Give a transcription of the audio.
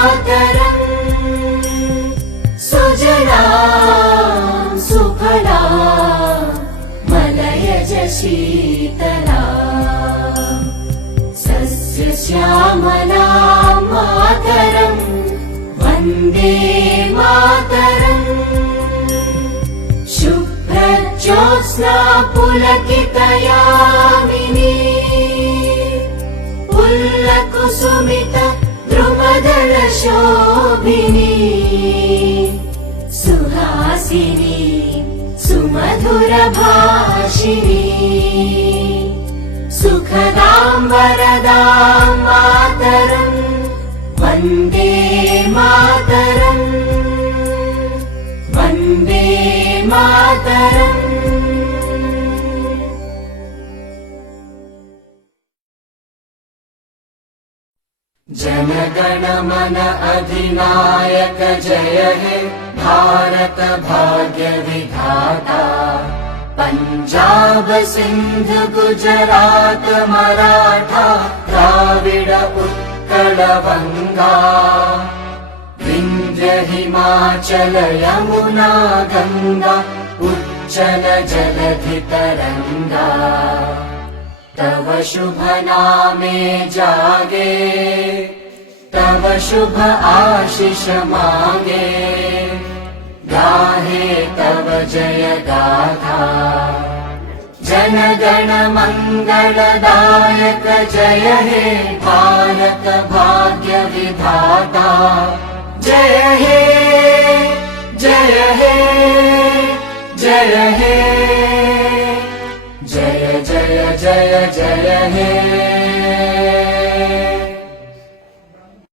मातरम् सुजलां सुफलां मलयज शीतलां सस्यश्यामलां मातरम् वन्दे मातरम् शुभ्रज्योत्स्ना पुलकितयामिनी पुल्लकुसुमित द्रुमदलशोभिनी सुहासिनी सुमधुरभाषिणी सुखदां वरदां मातरम् वन्दे मातरम् वन्दे मातरम्। जनगण मन अधिनायक जय हे भारत भाग्य विधाता पंजाब सिंध गुजरात मराठा द्राविड उत्कल बंगा विंध्य हिमाचल यमुना गंगा उच्चल जलधि तरंगा तव शुभ नामे जागे तव शुभ आशीष मांगे गाहे तव जय गाथा जन गण मंगलदायक जय हे भारत भाग्य विधाता जय हे जय हे जय हे जय जय जय जय हे